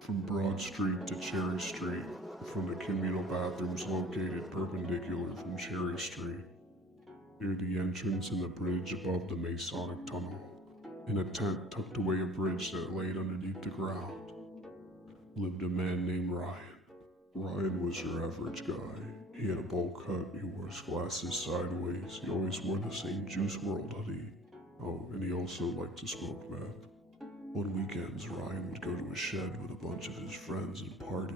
From Broad Street to Cherry Street, from the communal bathrooms located perpendicular from Cherry Street, near the entrance and the bridge above the Masonic Tunnel, in a tent tucked away a bridge that laid underneath the ground, lived a man named Ryan. Ryan was your average guy. He had a bowl cut, he wore his glasses sideways, he always wore the same Juice WRLD hoodie. Oh, and he also liked to smoke meth. On weekends, Ryan would go to a shed with a bunch of his friends and party.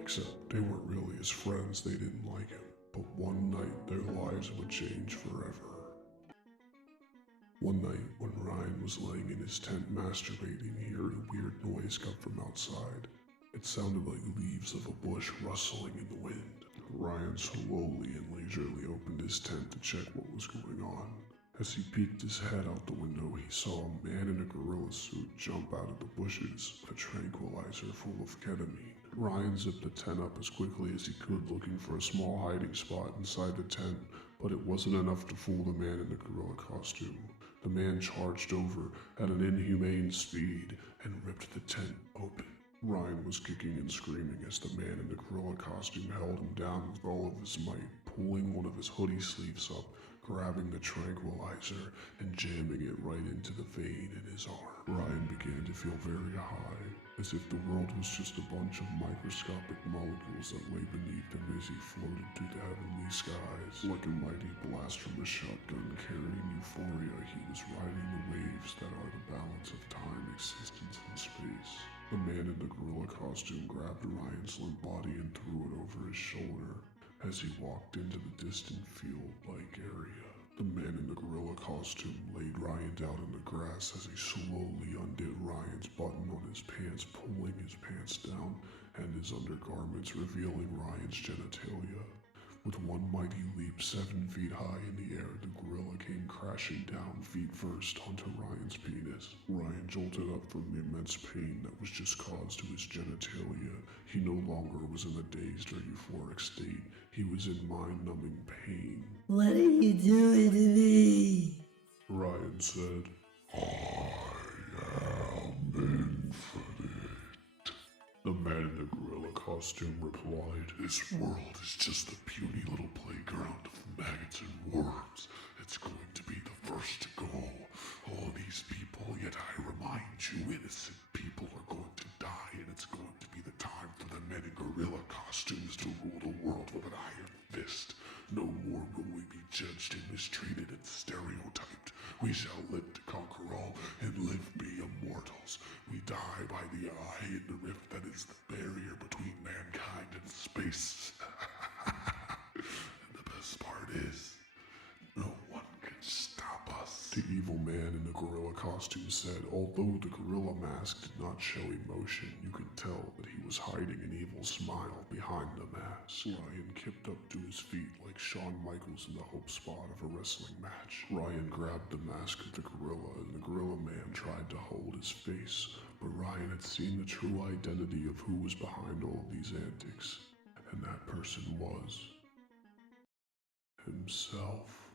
Except they weren't really his friends, they didn't like him. But one night, their lives would change forever. One night, when Ryan was laying in his tent masturbating, he heard a weird noise come from outside. It sounded like leaves of a bush rustling in the wind. Ryan slowly and leisurely opened his tent to check what was going on. As he peeked his head out the window, he saw a man in a gorilla suit jump out of the bushes with a tranquilizer full of ketamine. Ryan zipped the tent up as quickly as he could, looking for a small hiding spot inside the tent, but it wasn't enough to fool the man in the gorilla costume. The man charged over at an inhumane speed and ripped the tent open. Ryan was kicking and screaming as the man in the gorilla costume held him down with all of his might, pulling one of his hoodie sleeves up, grabbing the tranquilizer, and jamming it right into the vein in his arm. Ryan began to feel very high, as if the world was just a bunch of microscopic molecules that lay beneath him as he floated through the heavenly skies. Like a mighty blast from a shotgun carrying euphoria, he was riding the waves that are the balance of time, existence, and space. The man in the gorilla costume grabbed Ryan's limp body and threw it over his shoulder as he walked into the distant field-like area. The man in the gorilla costume laid Ryan down in the grass as he slowly undid Ryan's button on his pants, pulling his pants down and his undergarments, revealing Ryan's genitalia. With one mighty leap 7 feet high in the air, the gorilla came crashing down feet first onto Ryan's penis. Ryan jolted up from the immense pain that was just caused to his genitalia. He no longer was in a dazed or euphoric state. He was in mind-numbing pain. What are you doing to me? Ryan said, "I am infinite." The man in the gorilla costume replied, "This world is just a puny little playground of maggots and worms. It's going to be the first to go. All these people, yet I remind you, innocent people are going to die, and it's going to be the time for the men in gorilla costumes to rule the world with an iron fist. No more will we be judged and mistreated and stereotyped. We shall live to conquer all and live be immortals. We die by the eye in the rift that is the barrier between mankind and space." And the best part is, no one can stop us. The evil man in the gorilla costume said, although the gorilla mask did not show emotion, you could tell that he was hiding an evil smile behind the mask. Ryan kipped up to his feet like Shawn Michaels in the hope spot of a wrestling match. Ryan grabbed the mask of the gorilla, and the gorilla man tried to hold his face, but Ryan had seen the true identity of who was behind all of these antics, and that person was himself.